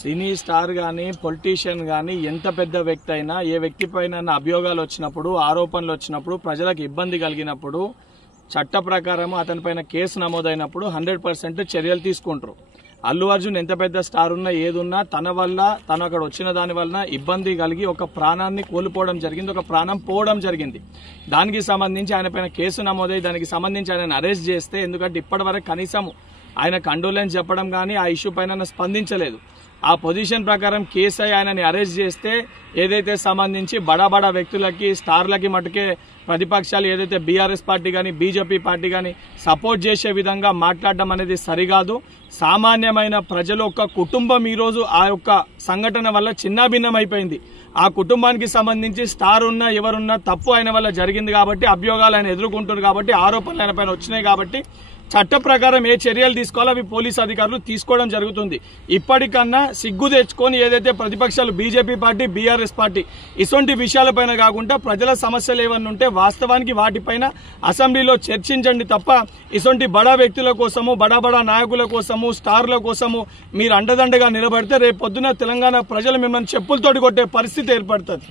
Cine star కానీ politician కానీ ఎంత పెద్ద వ్యక్తి అయినా ఏ వ్యక్తి పైన అభియోగాలు వచ్చినప్పుడు ఆరోపణలు వచ్చినప్పుడు ప్రజలకు ఇబ్బంది కలిగినప్పుడు చట్ట ప్రకారం అతనిపైన కేసు నమోదైనప్పుడు 100% చర్యలు తీసుకుంటారు. అల్లు అర్జున్ ఎంత పెద్ద స్టార్ ఉన్నా ఏదున్నా తన వల్ల తను అక్కడ వచ్చిన దాని వలన ఇబ్బంది కలిగి ఒక ప్రాణాన్ని కోల్పోవడం జరిగింది, ఒక ప్రాణం పోవడం జరిగింది. దానికి సంబంధించి ఆయన పైన కేసు నమోదై దానికి సంబంధించి ఆయన అరెస్ట్ చేస్తే, ఎందుకంటే ఇప్పటివరకు కనీసం ఆయన కండోలెన్స్ చెప్పడం కానీ ఆ ఇష్యూ పైన స్పందించలేదు. ఆ పొజిషన్ ప్రకారం కేసు ఆయనని అరెస్ట్ చేస్తే ఏదైతే సంబంధించి బడా వ్యక్తులకి స్టార్లకి మటుకే ప్రతిపక్షాలు ఏదైతే బీఆర్ఎస్ పార్టీ కానీ బీజేపీ పార్టీ కానీ సపోర్ట్ చేసే విధంగా మాట్లాడడం అనేది సరికాదు. సామాన్యమైన ప్రజలు ఒక కుటుంబం ఈరోజు ఆ యొక్క సంఘటన వల్ల చిన్నాభిన్నమైపోయింది. ఆ కుటుంబానికి సంబంధించి స్టార్ ఉన్నా ఎవరున్నా తప్పు ఆయన వల్ల జరిగింది కాబట్టి అభియోగాలు ఆయన ఎదుర్కొంటున్నారు కాబట్టి ఆరోపణలు ఆయన పైన వచ్చినాయి కాబట్టి చట్ట ప్రకారం ఏ చర్యలు తీసుకోవాలో అవి పోలీసు అధికారులు తీసుకోవడం జరుగుతుంది. ఇప్పటికన్నా సిగ్గు తెచ్చుకొని ఏదైతే ప్రతిపక్షాలు బీజేపీ పార్టీ బీఆర్ఎస్ పార్టీ ఇటువంటి విషయాలపైన కాకుండా ప్రజల సమస్యలు ఏమన్నా ఉంటే వాస్తవానికి వాటిపైన అసెంబ్లీలో చర్చించండి తప్ప ఇటువంటి బడా వ్యక్తుల కోసము బడా నాయకుల కోసము స్టార్ల కోసము మీరు అండదండగా నిలబడితే రేపు పొద్దున తెలంగాణ ప్రజలు మిమ్మల్ని చెప్పులతోటి కొట్టే పరిస్థితి ఏర్పడుతుంది.